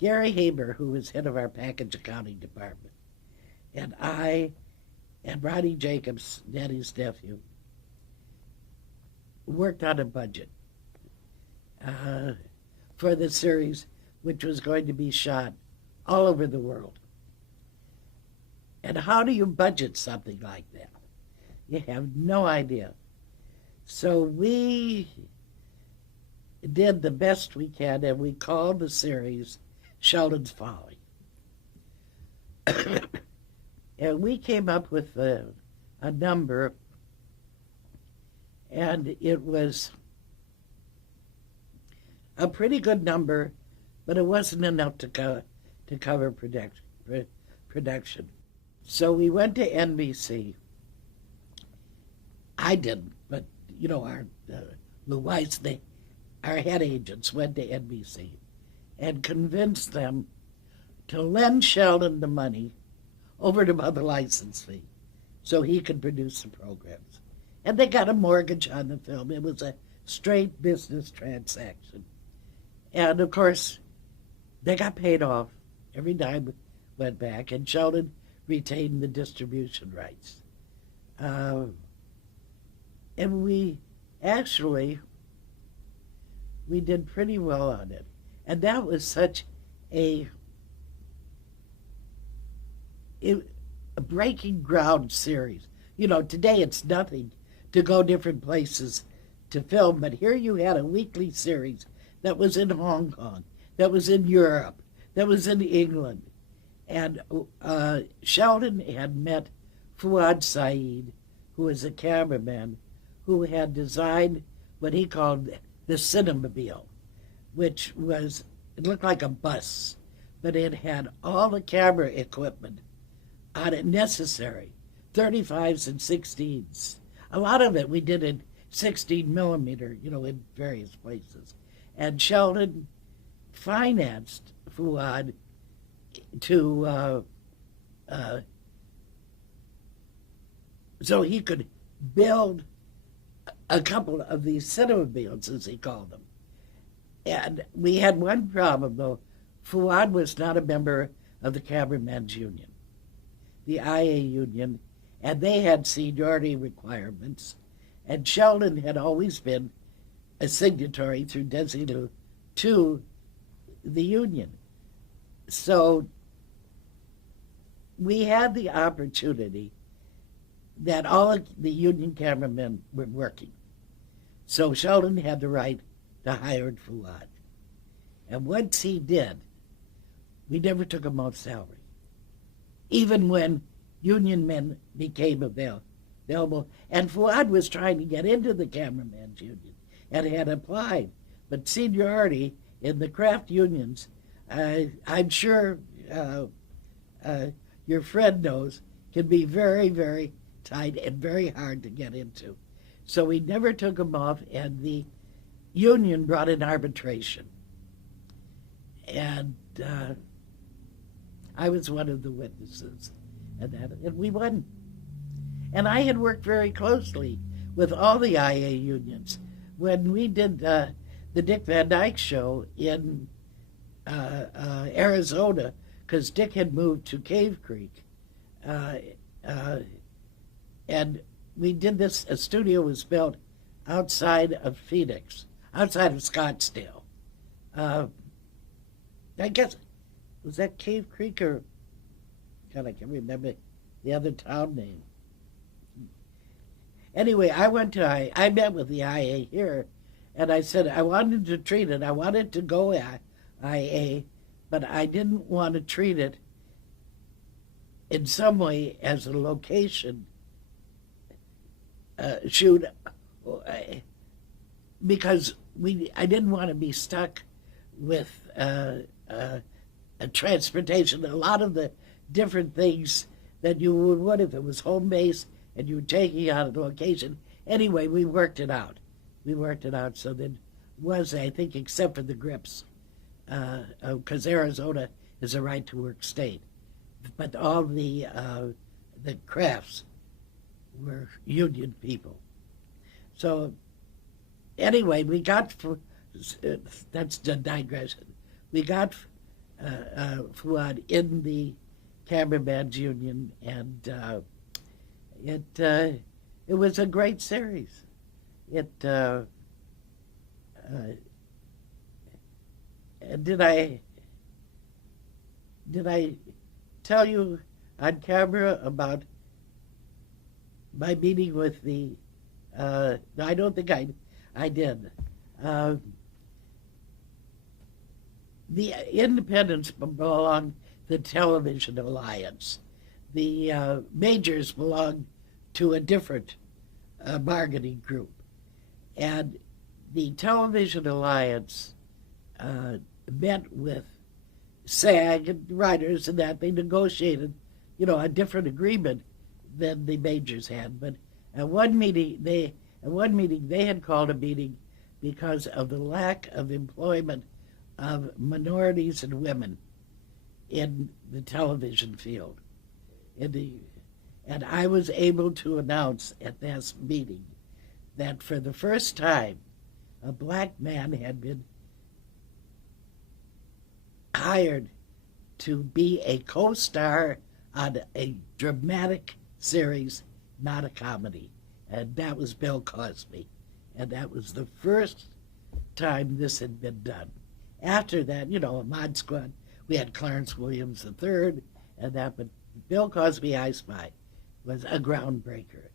Gary Haber, who was head of our package accounting department, and I and Ronnie Jacobs, Daddy's nephew, worked on a budget uh, for the series, which was going to be shot all over the world. And how do you budget something like that? You have no idea. So we did the best we can, and we called the series Sheldon's Folly. And we came up with a number, and it was a pretty good number, but it wasn't enough to cover production. So we went to NBC. I didn't, but our Lou Weiss, our head agents went to NBC and convinced them to lend Sheldon the money over and above the license fee so he could produce the programs. And they got a mortgage on the film. It was a straight business transaction. And, of course, they got paid off. Every dime went back, and Sheldon retained the distribution rights. And we did pretty well on it. And that was such a breaking ground series. Today it's nothing to go different places to film, but here you had a weekly series that was in Hong Kong, that was in Europe, that was in England. And Sheldon had met Fuad Saeed, who was a cameraman, who had designed what he called the Cinemobile, which it looked like a bus, but it had all the camera equipment on it necessary, 35s and 16s. A lot of it we did in 16 millimeter, in various places. And Sheldon financed Fuad to so he could build a couple of these Cinemobiles, as he called them. And we had one problem, though. Fuad was not a member of the Cameramen's Union, the IA union, and they had seniority requirements. And Sheldon had always been a signatory through Desilu to the union. So we had the opportunity that all of the union cameramen were working. So Sheldon had the right to hire Fuad. And once he did, we never took him off salary. Even when union men became available. And Fuad was trying to get into the cameraman's union and had applied. But seniority in the craft unions, I'm sure your friend knows, can be very, very tight and very hard to get into. So we never took him off, and the union brought in arbitration. And I was one of the witnesses, and we won. And I had worked very closely with all the IA unions. When we did the Dick Van Dyke show in Arizona, because Dick had moved to Cave Creek, and we did this, a studio was built outside of Phoenix, outside of Scottsdale. I guess, was that Cave Creek or, God, I can't remember the other town name. Anyway, I met with the IA here, and I said I wanted to treat it. I wanted to go IA, but I didn't want to treat it in some way as a location shoot, because I didn't want to be stuck with a transportation. A lot of the different things that you would if it was home base and you were taking it out of the location. Anyway, we worked it out. So that was, I think, except for the grips, because Arizona is a right-to-work state. But all the crafts were union people. So anyway, we got, that's the digression. We got Fuad in the Cameraman's Union, and it it was a great series. It did I tell you on camera about my meeting with the? No, I don't think I did. Uh, the independents belong to the Television Alliance. The majors belong to a different bargaining group. And the Television Alliance met with SAG and writers and that. They negotiated, a different agreement than the majors had. But at one meeting, they had called a meeting because of the lack of employment of minorities and women in the television field. And I was able to announce at this meeting that for the first time, a black man had been hired to be a co-star on a dramatic series, not a comedy. And that was Bill Cosby. And that was the first time this had been done. After that, a Mod Squad, we had Clarence Williams III, and that, but Bill Cosby, I Spy, was a groundbreaker.